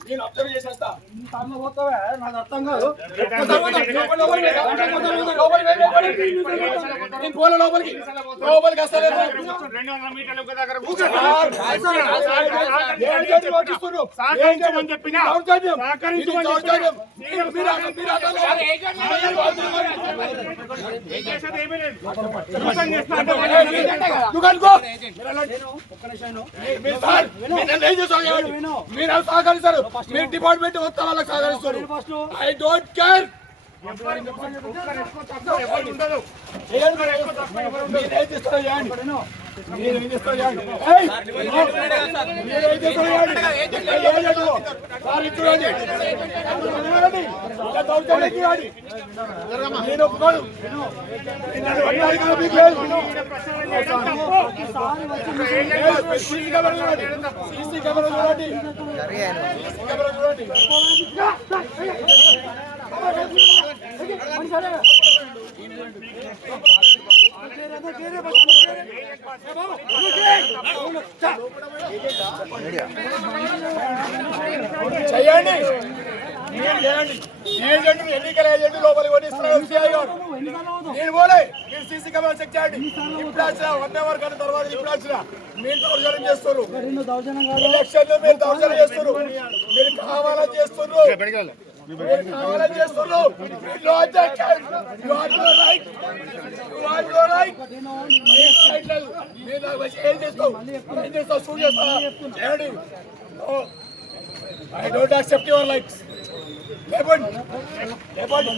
నేను అబ్జర్వ్ చేసేస్తా నాకు అర్థం కాదు నేను పోలే లోపలికి లోపలికి వస్తలేదు రెండు వందల మీటర్ల దగ్గర సహకరించమని చెప్పినా. సహకరించమని చెప్పినా. మీరు- సహకరిస్తారు మీరు డిపార్ట్మెంట్ మొత్తం వాళ్ళకి సహకరిస్తారు ఐ డోంట్ కేర్ ఏం చేస్తారో? చేయండి మీరు నేను ఒప్పుకోను సీసీ కెమెరా చూడండి సీసీ కెమెరా చూడండి చేయండి ఏజెంట్ ఎన్నికల ఏజెంట్ లోపలికి కొనిస్తున్నారు సిఐ గారు నేను పోలే మీరు సీసీ కెమెరా చెక్ చేయండి ఇప్పుడు వచ్చిన వన్ అవర్ కానీ తర్వాత ఇప్పుడు వచ్చిన మీరు దౌర్జన్యం చేస్తారు ఎలక్షన్లు మీరు దౌర్జన్యం చేస్తారు మీరు కావాలని చేస్తున్నారు మీరు కావాలని చేస్తున్నారు I don't accept your likes I don't లేపండి లేపండి